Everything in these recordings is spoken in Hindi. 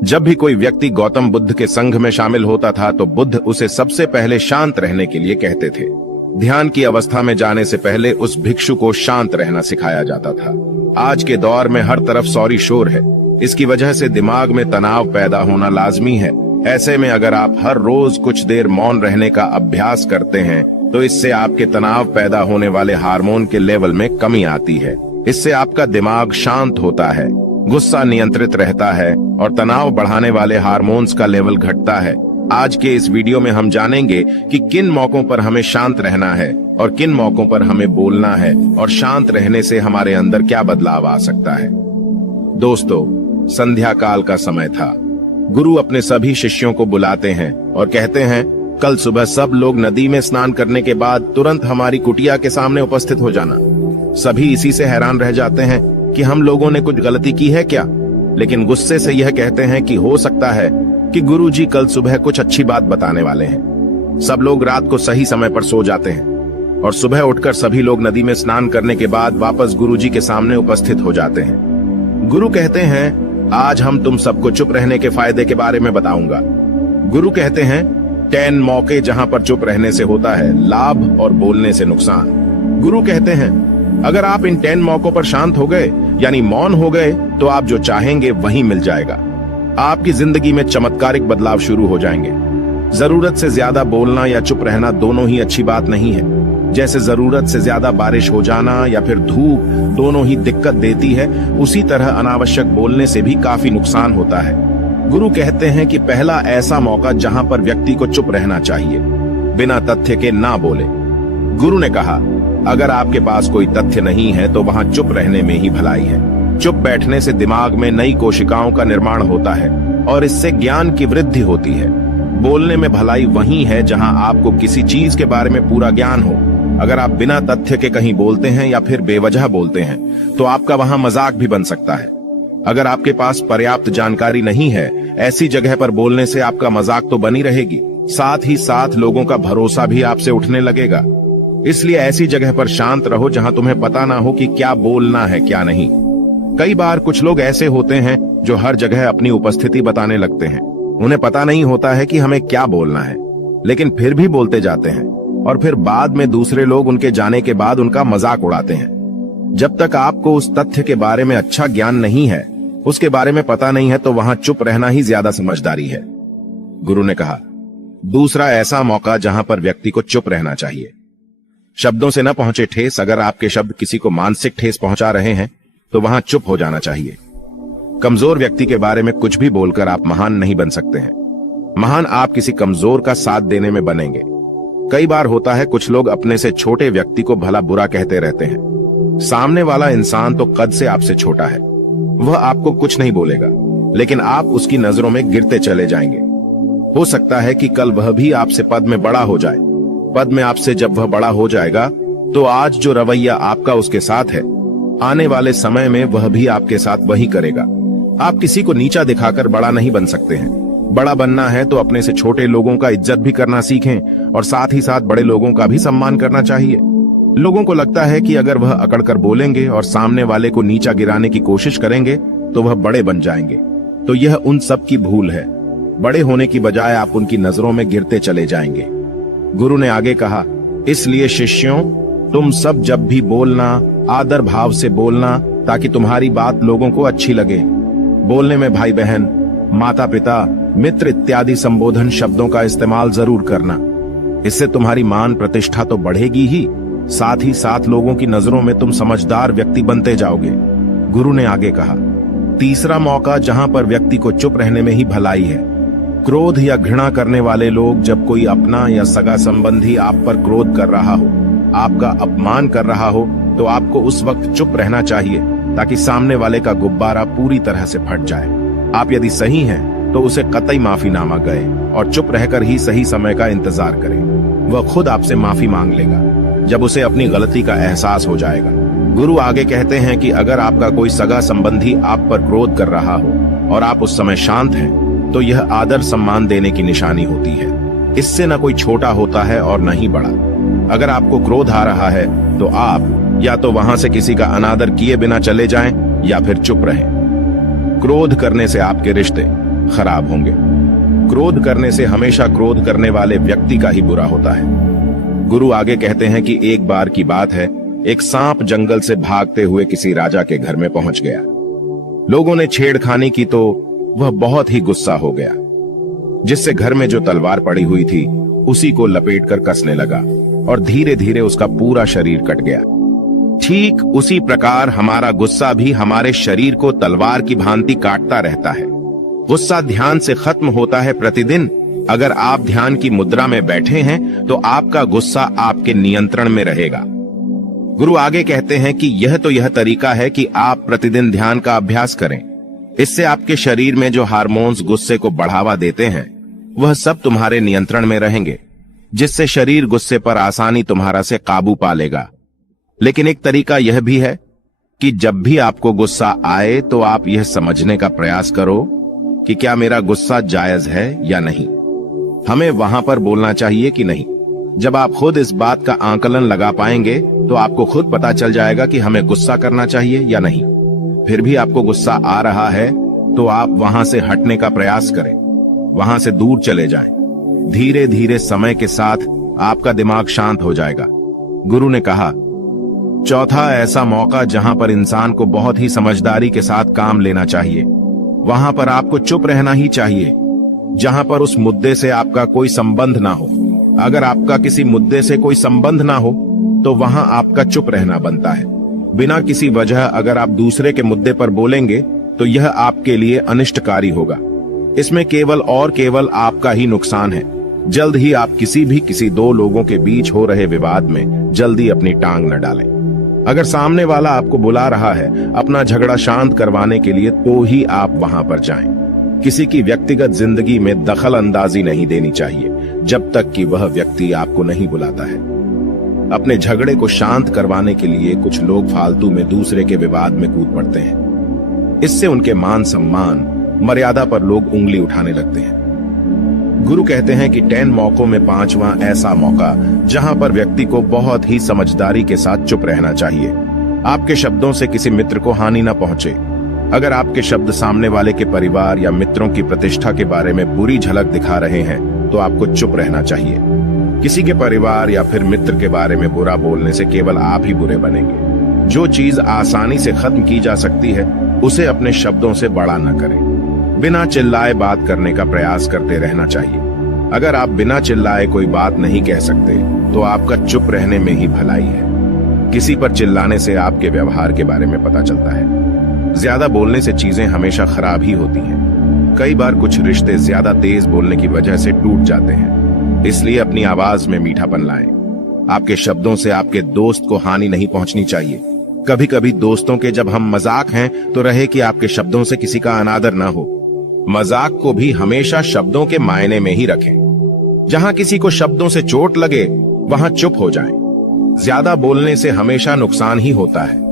जब भी कोई व्यक्ति गौतम बुद्ध के संघ में शामिल होता था तो बुद्ध उसे सबसे पहले शांत रहने के लिए कहते थे। ध्यान की अवस्था में जाने से पहले उस भिक्षु को शांत रहना सिखाया जाता था। आज के दौर में हर तरफ सौरी शोर है। इसकी वजह से दिमाग में तनाव पैदा होना लाजमी है। ऐसे में अगर आप हर रोज कुछ देर मौन रहने का अभ्यास करते हैं तो इससे आपके तनाव पैदा होने वाले हार्मोन के लेवल में कमी आती है। इससे आपका दिमाग शांत होता है, गुस्सा नियंत्रित रहता है और तनाव बढ़ाने वाले हार्मोन्स का लेवल घटता है। आज के इस वीडियो में हम जानेंगे कि किन मौकों पर हमें शांत रहना है और किन मौकों पर हमें बोलना है और शांत रहने से हमारे अंदर क्या बदलाव आ सकता है। दोस्तों, संध्या काल का समय था। गुरु अपने सभी शिष्यों को बुलाते हैं और कहते हैं, कल सुबह सब लोग नदी में स्नान करने के बाद तुरंत हमारी कुटिया के सामने उपस्थित हो जाना। सभी इसी से हैरान रह जाते हैं कि हम लोगों ने कुछ गलती की है क्या, लेकिन गुस्से से यह कहते हैं कि हो सकता है कि गुरुजी कल सुबह कुछ अच्छी बात बताने वाले हैं। सब लोग रात को सही समय पर सो जाते हैं और सुबह उठकर सभी लोग नदी में स्नान करने के बाद वापस गुरुजी के सामने उपस्थित हो जाते हैं। गुरु कहते हैं, आज हम तुम सबको चुप रहने के फायदे के बारे में बताऊंगा। गुरु कहते हैं, 10 मौके जहां पर चुप रहने से होता है लाभ और बोलने से नुकसान। गुरु कहते हैं, अगर आप इन 10 मौकों पर शांत हो गए यानी मौन हो गए तो आप जो चाहेंगे वही मिल जाएगा। आपकी जिंदगी में चमत्कारिक बदलाव शुरू हो जाएंगे। जरूरत से ज्यादा बोलना या चुप रहना दोनों ही अच्छी बात नहीं है। जैसे जरूरत से ज्यादा बारिश हो जाना या फिर धूप दोनों ही दिक्कत देती है, उसी तरह अनावश्यक बोलने से भी काफी नुकसान होता है। गुरु कहते हैं कि पहला ऐसा मौका जहां पर व्यक्ति को चुप रहना चाहिए, बिना तथ्य के ना बोले। गुरु ने कहा, अगर आपके पास कोई तथ्य नहीं है तो वहां चुप रहने में ही भलाई है। चुप बैठने से दिमाग में नई कोशिकाओं का निर्माण होता है और इससे ज्ञान की वृद्धि होती है। बोलने में भलाई वही है जहां आपको किसी चीज के बारे में पूरा ज्ञान हो। अगर आप बिना तथ्य के कहीं बोलते हैं या फिर बेवजह बोलते हैं तो आपका वहां मजाक भी बन सकता है। अगर आपके पास पर्याप्त जानकारी नहीं है, ऐसी जगह पर बोलने से आपका मजाक तो बनी रहेगी, साथ ही साथ लोगों का भरोसा भी आपसे उठने लगेगा। इसलिए ऐसी जगह पर शांत रहो जहां तुम्हें पता ना हो कि क्या बोलना है क्या नहीं। कई बार कुछ लोग ऐसे होते हैं जो हर जगह अपनी उपस्थिति बताने लगते हैं। उन्हें पता नहीं होता है कि हमें क्या बोलना है, लेकिन फिर भी बोलते जाते हैं और फिर बाद में दूसरे लोग उनके जाने के बाद उनका मजाक उड़ाते हैं। जब तक आपको उस तथ्य के बारे में अच्छा ज्ञान नहीं है, उसके बारे में पता नहीं है, तो वहां चुप रहना ही ज्यादा समझदारी है। गुरु ने कहा, दूसरा ऐसा मौका जहां पर व्यक्ति को चुप रहना चाहिए। शब्दों से न पहुंचे ठेस, अगर आपके शब्द किसी को मानसिक ठेस पहुंचा रहे हैं तो वहां चुप हो जाना चाहिए। कमजोर व्यक्ति के बारे में कुछ भी बोलकर आप महान नहीं बन सकते हैं। महान आप किसी कमजोर का साथ देने में बनेंगे। कई बार होता है कुछ लोग अपने से छोटे व्यक्ति को भला बुरा कहते रहते हैं। सामने वाला इंसान तो कद से आपसे छोटा है, वह आपको कुछ नहीं बोलेगा, लेकिन आप उसकी नजरों में गिरते चले जाएंगे। हो सकता है कि कल वह भी आपसे पद में बड़ा हो जाए। पद में आपसे जब वह बड़ा हो जाएगा तो आज जो रवैया आपका उसके साथ है, आने वाले समय में वह भी आपके साथ वही करेगा। आप किसी को नीचा दिखाकर बड़ा नहीं बन सकते हैं। बड़ा बनना है तो अपने से छोटे लोगों का इज्जत भी करना सीखें और साथ ही साथ बड़े लोगों का भी सम्मान करना चाहिए। लोगों को लगता है कि अगर वह अकड़कर बोलेंगे और सामने वाले को नीचा गिराने की कोशिश करेंगे तो वह बड़े बन जाएंगे, तो यह उन सब की भूल है। बड़े होने की बजाय आप उनकी नजरों में गिरते चले जाएंगे। गुरु ने आगे कहा, इसलिए शिष्यों, तुम सब जब भी बोलना आदर भाव से बोलना, ताकि तुम्हारी बात लोगों को अच्छी लगे। बोलने में भाई बहन, माता पिता, मित्र इत्यादि संबोधन शब्दों का इस्तेमाल जरूर करना। इससे तुम्हारी मान प्रतिष्ठा तो बढ़ेगी ही, साथ ही साथ लोगों की नजरों में तुम समझदार व्यक्ति बनते जाओगे। गुरु ने आगे कहा, तीसरा मौका जहां पर व्यक्ति को चुप रहने में ही भलाई है। क्रोध या घृणा करने वाले लोग, जब कोई अपना या सगा संबंधी आप पर क्रोध कर रहा हो, आपका अपमान कर रहा हो, तो आपको उस वक्त चुप रहना चाहिए ताकि सामने वाले का गुब्बारा पूरी तरह से फट जाए। आप यदि सही हैं तो उसे कतई माफीनामा गए और चुप रहकर ही सही समय का इंतजार करें। वह खुद आपसे माफी मांग लेगा जब उसे अपनी गलती का एहसास हो जाएगा। गुरु आगे कहते हैं कि अगर आपका कोई सगा संबंधी आप पर क्रोध कर रहा हो और आप उस समय शांत हैं, तो यह आदर सम्मान देने की निशानी होती है। इससे न कोई छोटा होता है और न ही बड़ा। अगर आपको क्रोध आ रहा है तो आप या तो वहां से किसी का अनादर किए बिना चले जाएं या फिर चुप रहें। क्रोध करने से आपके रिश्ते, खराब होंगे। क्रोध करने से हमेशा क्रोध करने वाले व्यक्ति का ही बुरा होता है। गुरु आगे कहते हैं कि एक बार की बात है, एक सांप जंगल से भागते हुए किसी राजा के घर में पहुंच गया। लोगों ने छेड़खानी की तो वह बहुत ही गुस्सा हो गया, जिससे घर में जो तलवार पड़ी हुई थी उसी को लपेटकर कसने लगा और धीरे धीरे उसका पूरा शरीर कट गया। ठीक उसी प्रकार हमारा गुस्सा भी हमारे शरीर को तलवार की भांति काटता रहता है। गुस्सा ध्यान से खत्म होता है प्रतिदिन। अगर आप ध्यान की मुद्रा में बैठे हैं तो आपका गुस्सा आपके नियंत्रण में रहेगा। गुरु आगे कहते हैं कि यह तरीका है कि आप प्रतिदिन ध्यान का अभ्यास करें। इससे आपके शरीर में जो हार्मोन्स गुस्से को बढ़ावा देते हैं वह सब तुम्हारे नियंत्रण में रहेंगे, जिससे शरीर गुस्से पर आसानी तुम्हारा से काबू पा लेगा। लेकिन एक तरीका यह भी है कि जब भी आपको गुस्सा आए तो आप यह समझने का प्रयास करो कि क्या मेरा गुस्सा जायज है या नहीं। हमें वहां पर बोलना चाहिए कि नहीं। जब आप खुद इस बात का आकलन लगा पाएंगे तो आपको खुद पता चल जाएगा कि हमें गुस्सा करना चाहिए या नहीं। फिर भी आपको गुस्सा आ रहा है तो आप वहां से हटने का प्रयास करें, वहां से दूर चले जाएं। धीरे धीरे समय के साथ आपका दिमाग शांत हो जाएगा। गुरु ने कहा, चौथा ऐसा मौका जहां पर इंसान को बहुत ही समझदारी के साथ काम लेना चाहिए, वहां पर आपको चुप रहना ही चाहिए। जहां पर उस मुद्दे से आपका कोई संबंध ना हो। अगर आपका किसी मुद्दे से कोई संबंध ना हो तो वहां आपका चुप रहना बनता है। बिना किसी वजह अगर आप दूसरे के मुद्दे पर बोलेंगे तो यह आपके लिए अनिष्टकारी होगा। इसमें केवल और केवल आपका ही नुकसान है। जल्द ही आप किसी दो लोगों के बीच हो रहे विवाद में जल्दी अपनी टांग न डालें। अगर सामने वाला आपको बुला रहा है अपना झगड़ा शांत करवाने के लिए तो ही आप वहां पर जाएं। किसी की व्यक्तिगत जिंदगी में दखल अंदाजी नहीं देनी चाहिए जब तक कि वह व्यक्ति आपको नहीं बुलाता है। अपने झगड़े को शांत करवाने के लिए कुछ लोग फालतू में दूसरे के विवाद में कूद पड़ते हैं। इससे उनके मान सम्मान मर्यादा पर लोग उंगली उठाने लगते हैं। गुरु कहते हैं कि 10 मौकों में 5वां ऐसा मौका जहां पर व्यक्ति को बहुत ही समझदारी के साथ चुप रहना चाहिए। आपके शब्दों से किसी मित्र को हानि न पहुंचे। अगर आपके शब्द सामने वाले के परिवार या मित्रों की प्रतिष्ठा के बारे में बुरी झलक दिखा रहे हैं तो आपको चुप रहना चाहिए। किसी के परिवार या फिर मित्र के बारे में बुरा बोलने से केवल आप ही बुरे बनेंगे। जो चीज आसानी से खत्म की जा सकती है उसे अपने शब्दों से बड़ा न करें। बिना चिल्लाए बात करने का प्रयास करते रहना चाहिए। अगर आप बिना चिल्लाए कोई बात नहीं कह सकते तो आपका चुप रहने में ही भलाई है। किसी पर चिल्लाने से आपके व्यवहार के बारे में पता चलता है। ज्यादा बोलने से चीजें हमेशा खराब ही होती हैं। कई बार कुछ रिश्ते ज्यादा तेज बोलने की वजह से टूट जाते हैं। इसलिए अपनी आवाज में मीठापन लाएं। आपके शब्दों से आपके दोस्त को हानि नहीं पहुंचनी चाहिए। कभी कभी दोस्तों के जब हम मजाक हैं तो रहे कि आपके शब्दों से किसी का अनादर ना हो। मजाक को भी हमेशा शब्दों के मायने में ही रखें। जहां किसी को शब्दों से चोट लगे वहां चुप हो जाएं। ज्यादा बोलने से हमेशा नुकसान ही होता है।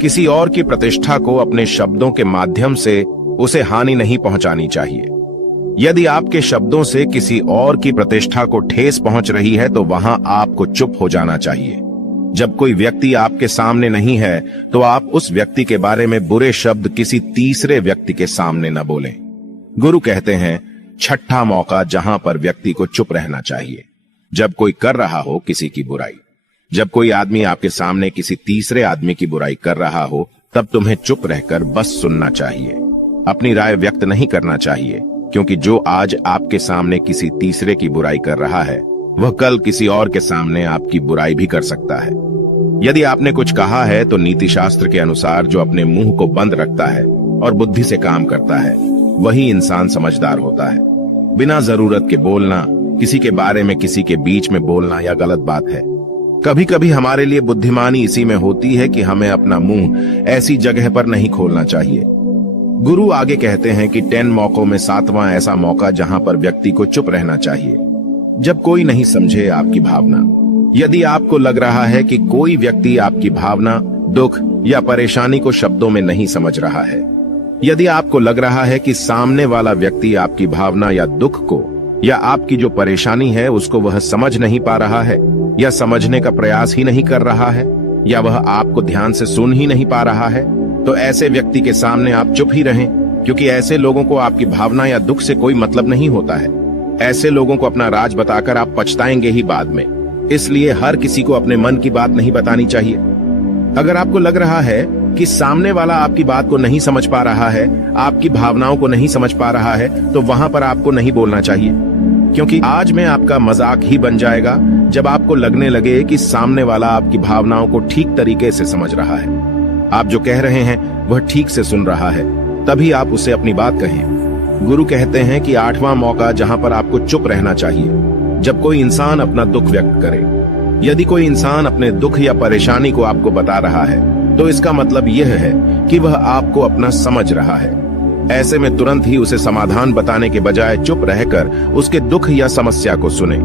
किसी और की प्रतिष्ठा को अपने शब्दों के माध्यम से उसे हानि नहीं पहुंचानी चाहिए। यदि आपके शब्दों से किसी और की प्रतिष्ठा को ठेस पहुंच रही है तो वहां आपको चुप हो जाना चाहिए। जब कोई व्यक्ति आपके सामने नहीं है तो आप उस व्यक्ति के बारे में बुरे शब्द किसी तीसरे व्यक्ति के सामने न बोलें। गुरु कहते हैं, छठा मौका जहां पर व्यक्ति को चुप रहना चाहिए, जब कोई कर रहा हो किसी की बुराई। जब कोई आदमी आपके सामने किसी तीसरे आदमी की बुराई कर रहा हो तब तुम्हें चुप रहकर बस सुनना चाहिए। अपनी राय व्यक्त नहीं करना चाहिए, क्योंकि जो आज आपके सामने किसी तीसरे की बुराई कर रहा है वह कल किसी और के सामने आपकी बुराई भी कर सकता है। यदि आपने कुछ कहा है तो नीति शास्त्र के अनुसार जो अपने मुंह को बंद रखता है और बुद्धि से काम करता है वही इंसान समझदार होता है। बिना जरूरत के बोलना, किसी के बारे में किसी के बीच में बोलना यह गलत बात है। कभी कभी हमारे लिए बुद्धिमानी इसी में होती है कि हमें अपना मुंह ऐसी जगह पर नहीं खोलना चाहिए। गुरु आगे कहते हैं कि 10 मौकों में 7वां ऐसा मौका जहां पर व्यक्ति को चुप रहना चाहिए, जब कोई नहीं समझे आपकी भावना। यदि आपको लग रहा है कि कोई व्यक्ति आपकी भावना, दुख या परेशानी को शब्दों में नहीं समझ रहा है, यदि आपको लग रहा है कि सामने वाला व्यक्ति आपकी भावना या दुख को या आपकी जो परेशानी है उसको वह समझ नहीं पा रहा है या समझने का प्रयास ही नहीं कर रहा है या वह आपको ध्यान से सुन ही नहीं पा रहा है, तो ऐसे व्यक्ति के सामने आप चुप ही रहें, क्योंकि ऐसे लोगों को आपकी भावना या दुख से कोई मतलब नहीं होता है। ऐसे लोगों को अपना राज बताकर आप पछताएंगे ही बाद में। इसलिए हर किसी को अपने मन की बात नहीं बतानी चाहिए। अगर आपको लग रहा है कि सामने वाला आपकी बात को नहीं समझ पा रहा है, आपकी भावनाओं को नहीं समझ पा रहा है, तो वहां पर आपको नहीं बोलना चाहिए, क्योंकि आज में आपका मजाक ही बन जाएगा जब आपको लगने लगे कि सामने वाला आपकी भावनाओं को ठीक तरीके से समझ रहा है। आप जो कह रहे हैं वह ठीक से सुन रहा है, तभी आप उसे अपनी बात कहें। गुरु कहते हैं कि 8वां मौका जहां पर आपको चुप रहना चाहिए, जब कोई इंसान अपना दुख व्यक्त करे। यदि कोई इंसान अपने दुख या परेशानी को आपको बता रहा है, तो इसका मतलब यह है कि वह आपको अपना समझ रहा है। ऐसे में तुरंत ही उसे समाधान बताने के बजाय चुप रहकर उसके दुख या समस्या को सुने।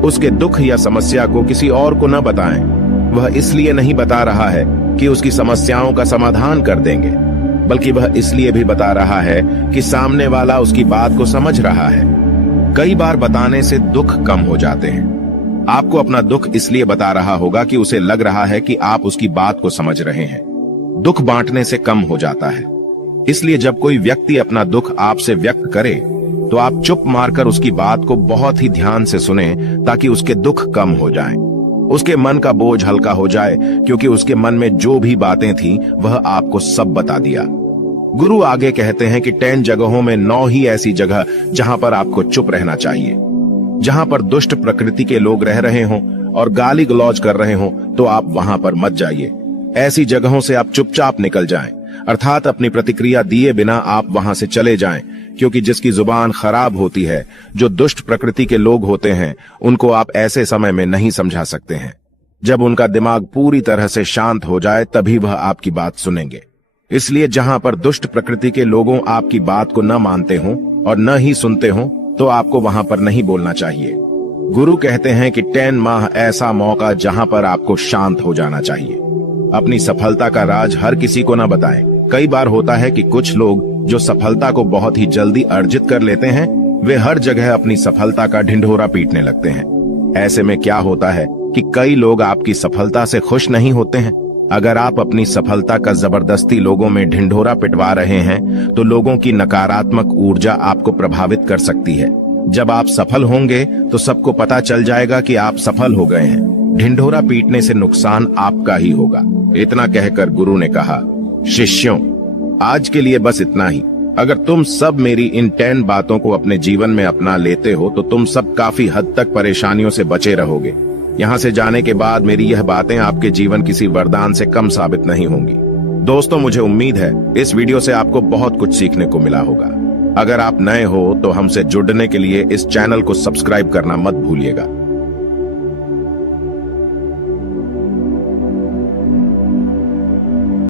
उसके दुख या समस्या को किसी और को न बताएं। वह इसलिए नहीं बता रहा है कि उसकी समस्याओं का समाधान कर देंगे, बल्कि वह इसलिए भी बता रहा है कि सामने वाला उसकी बात को समझ रहा है। कई बार बताने से दुख कम हो जाते हैं। आपको अपना दुख इसलिए बता रहा होगा कि उसे लग रहा है कि आप उसकी बात को समझ रहे हैं। दुख बांटने से कम हो जाता है। इसलिए जब कोई व्यक्ति अपना दुख आपसे व्यक्त करे, तो आप चुप मारकर उसकी बात को बहुत ही ध्यान से सुने, ताकि उसके दुख कम हो जाएं। उसके मन का बोझ हल्का हो जाए, क्योंकि उसके मन में जो भी बातें थीं, वह आपको सब बता दिया। गुरु आगे कहते हैं कि 10 जगहों में 9 ही ऐसी जगह जहां पर आपको चुप रहना चाहिए। जहां पर दुष्ट प्रकृति के लोग रह रहे हों और गाली गलौज कर रहे हों, तो आप वहां पर मत जाइए। ऐसी जगहों से आप चुपचाप निकल जाएं, अर्थात अपनी प्रतिक्रिया दिए बिना आप वहां से चले जाएं, क्योंकि जिसकी जुबान खराब होती है, जो दुष्ट प्रकृति के लोग होते हैं, उनको आप ऐसे समय में नहीं समझा सकते हैं। जब उनका दिमाग पूरी तरह से शांत हो जाए, तभी वह आपकी बात सुनेंगे। इसलिए जहां पर दुष्ट प्रकृति के लोगों आपकी बात को न मानते हों और न ही सुनते हों, तो आपको वहां पर नहीं बोलना चाहिए। गुरु कहते हैं कि 10 माह ऐसा मौका जहां पर आपको शांत हो जाना चाहिए। अपनी सफलता का राज हर किसी को न बताएं। कई बार होता है कि कुछ लोग जो सफलता को बहुत ही जल्दी अर्जित कर लेते हैं, वे हर जगह अपनी सफलता का ढिंढोरा पीटने लगते हैं। ऐसे में क्या होता है कि कई लोग आपकी सफलता से खुश नहीं होते हैं। अगर आप अपनी सफलता का जबरदस्ती लोगों में ढिंढोरा पिटवा रहे हैं, तो लोगों की नकारात्मक ऊर्जा आपको प्रभावित कर सकती है। जब आप सफल होंगे, तो सबको पता चल जाएगा कि आप सफल हो गए हैं। ढिंढोरा पीटने से नुकसान आपका ही होगा। इतना कहकर गुरु ने कहा, शिष्यों, आज के लिए बस इतना ही। अगर तुम सब मेरी इन 10 बातों को अपने जीवन में अपना लेते हो, तो तुम सब काफी हद तक परेशानियों से बचे रहोगे। यहाँ से जाने के बाद मेरी यह बातें आपके जीवन किसी वरदान से कम साबित नहीं होंगी। दोस्तों, मुझे उम्मीद है इस वीडियो से आपको बहुत कुछ सीखने को मिला होगा। अगर आप नए हो तो हमसे जुड़ने के लिए इस चैनल को सब्सक्राइब करना मत भूलिएगा।